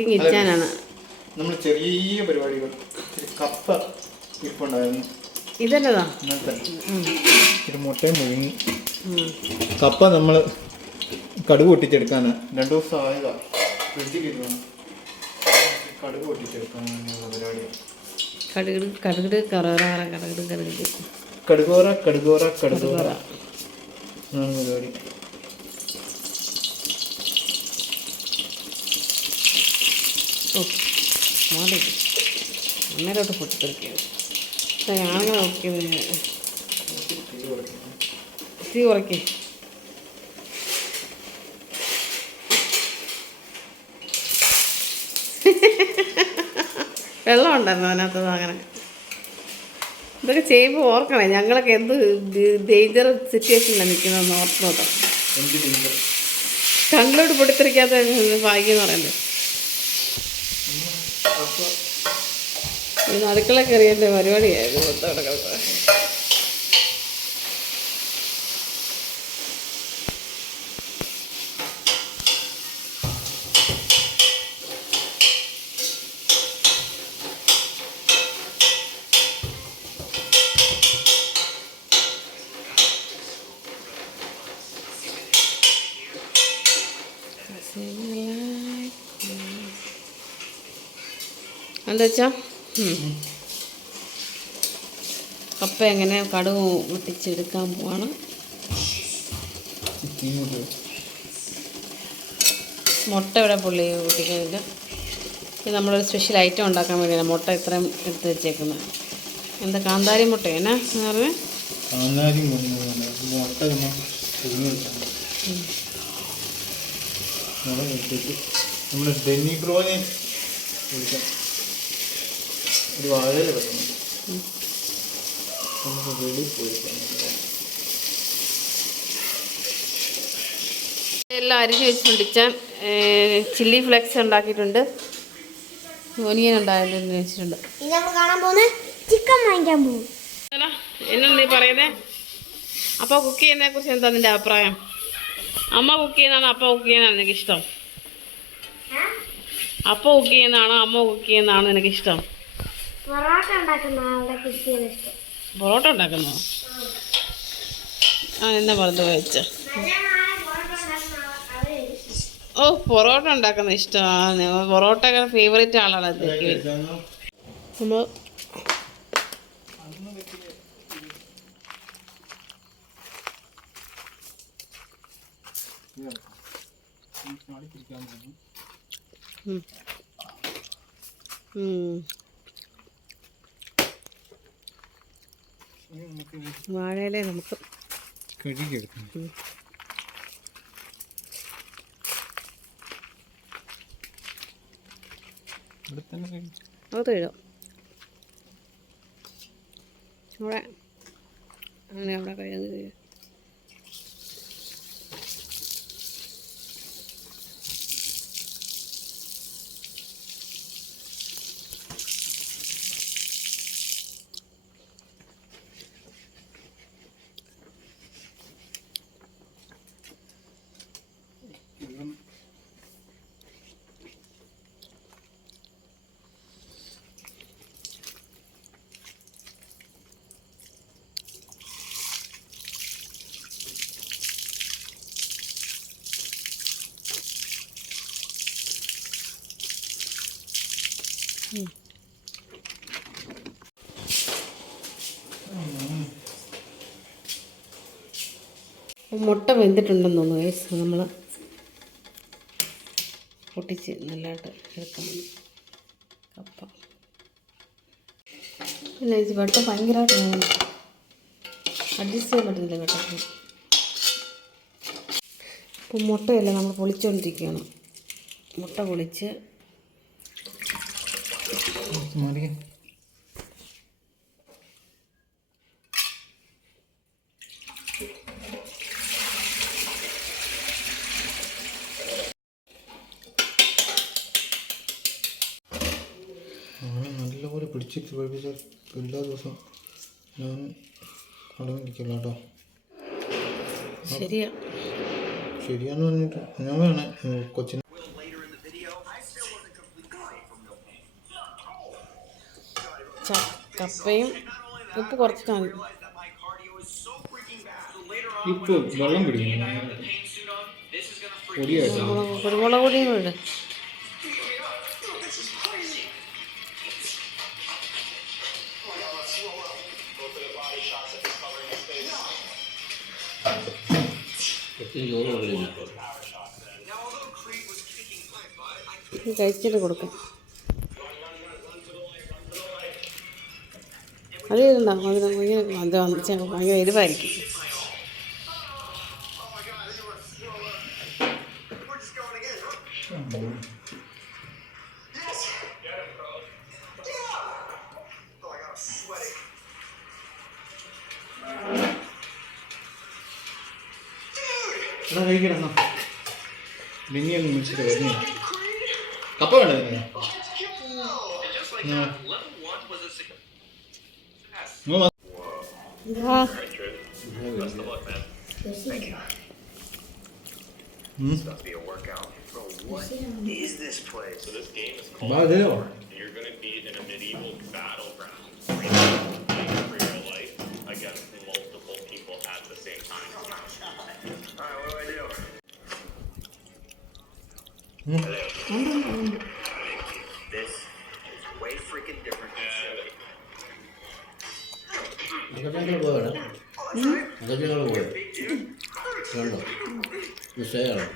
Cooking ഇരിക്കാനാണ്. നമ്മൾ ചെറിയ പരിപാടികൾ. കപ്പ ഇരിപ്പുണ്ടായിരുന്നു. ഇതല്ലതാ ഇച്ചിരി മുട്ടയും മുഴുങ്ങി. കപ്പ നമ്മൾ കടുക് പൊട്ടിച്ചെടുക്കാനാണ്. 2 ദിവസം ആയതാ ഫ്രിഡ്ജിലിരുന്നു. കടുക് പൊട്ടിച്ചെടുക്കാനുള്ള പരിപാടിയാണ്. കടുകോറ പരിപാടി. അന്നേരോട്ട് പൊട്ടിത്തെറിക്കുകയാണ്. ഞാനിങ്ങനെ നോക്കിയത് തീ കുറയ്ക്കേ. വെള്ളം ഉണ്ടായിരുന്നു അതിനകത്തത്. അങ്ങനെ ഇതൊക്കെ ചെയ്യുമ്പോൾ ഓർക്കണേ, ഞങ്ങളൊക്കെ എന്ത് ഡേഞ്ചർ സിറ്റുവേഷനിലാണ് നിൽക്കുന്നതെന്ന് ഓർത്ത് നോക്കാം. കണ്ണിലോട്ട് പൊട്ടിത്തെറിക്കാത്ത ഭാഗ്യം എന്ന് പറയുന്നത്. ഇത് അടുക്കള കയറിയതിൻ്റെ പരിപാടിയായിരുന്നു മൊത്തം കിടക്കുന്നത്. എന്താ വെച്ചാ കപ്പ എങ്ങനെ കടുക് പൊട്ടിച്ചെടുക്കാൻ പോവാണ്. മുട്ട ഇവിടെ പുള്ളി പൊട്ടിക്കുന്നില്ല. ഇത് നമ്മളൊരു സ്പെഷ്യൽ ഐറ്റം ഉണ്ടാക്കാൻ വേണ്ടിയാണ് മുട്ട ഇത്രയും എടുത്ത് വെച്ചേക്കുന്നത്. എന്താ കാന്താരി മുട്ട എന്നാ പറഞ്ഞേ? കാന്താരി മുട്ട നമ്മുടെ ഡെന്നിഗ്രോനെ വിളിക്കാം. ഒരു വാഴയിൽ വെക്കണം. നമുക്ക് വെളിയിൽ പോയിരിക്കാം. എല്ലാം അരിഞ്ഞ് വെച്ച് പൊടിച്ചാൽ ചില്ലി ഫ്ലെക്സ് ഉണ്ടാക്കിയിട്ടുണ്ട്. ഓനിയൻ ഉണ്ടായിരുന്നു വെച്ചിട്ടുണ്ട്. ചിക്കൻ വാങ്ങിക്കാൻ പോകും. എന്നാ നീ പറയുന്നേ? അപ്പ കുക്ക് ചെയ്യുന്നതിനെ കുറിച്ച് എന്താ നിന്റെ അഭിപ്രായം? അമ്മ കുക്ക് ചെയ്യുന്നതാണോ അപ്പ കുക്ക് ചെയ്യുന്നതാണ് നിനക്ക് ഇഷ്ടം? അപ്പ കുക്ക് ചെയ്യുന്നതാണോ അമ്മ കുക്ക് ചെയ്യുന്നതാണോ നിനക്ക് ഇഷ്ടം? പൊറോട്ട ഉണ്ടാക്കുന്നോ? ആ എന്നാ പറഞ്ഞു വെച്ച. ഓ പൊറോട്ട ഉണ്ടാക്കുന്ന ഇഷ്ടമാണ്. പൊറോട്ട ഫേവറേറ്റ് ആളാണ് അത്. നമ്മൾ വാഴയിലെ നമുക്ക് കഴുകിയെടുക്കാം. അത് തരും അവിടെ അങ്ങനെ അവിടെ കഴിയുന്നത്. മുട്ട വെന്തിട്ടുണ്ടെന്ന് തോന്നുന്നു ഗൈസ്. നമ്മൾ പൊട്ടിച്ച് നല്ലതായിട്ട് എടുക്കണം കപ്പ. ഇല്ല ഇത് വെട്ട ഭയങ്കരമായിട്ട് അഡ്ജസ്റ്റ് ചെയ്യാൻ പറ്റുന്നില്ല വെട്ടത്തിന്. ഇപ്പം മുട്ടയല്ല നമ്മൾ പൊളിച്ചുകൊണ്ടിരിക്കുകയാണ്. മുട്ട പൊളിച്ച് നല്ലപോലെ പിടിച്ചിട്ട് പഠിപ്പിച്ചാൽ എല്ലാ ദിവസവും ഞാൻ അടങ്ങിയിരിക്കില്ല കേട്ടോ. ശരിയാന്ന് പറഞ്ഞിട്ട് ഞാൻ വേണേ കൊച്ചിന് കപ്പയും ഉപ്പ് കുറച്ച് മതി. ഇപ്പൊ വെള്ളം പിടിക്കുന്നു പൊടിയായിട്ട്. കുരുമുളക് പൊടിയും കൂടെ ഇട്. കഴിച്ചിട്ട് കൊടുക്കാം. അത് ചെയ്തിട്ടുണ്ടാകും. അതിന് ഭയങ്കര എരിവായിരിക്കും. എടാ കഴിക്കടാ. ലിങ്ങിയൊന്നും മിച്ചിട്ട് വരുന്നില്ല. കപ്പ വേണ്ട നിന്നെ? Is this place? So this game is called. You're going to be in a medieval battleground, fighting for your life against multiple people at the same time. All right, what do I do? Hello. This is way freaking different than Chile. അതൊക്കെ ഞങ്ങൾ പോയത് കണ്ടോ വിഷയമാണ്.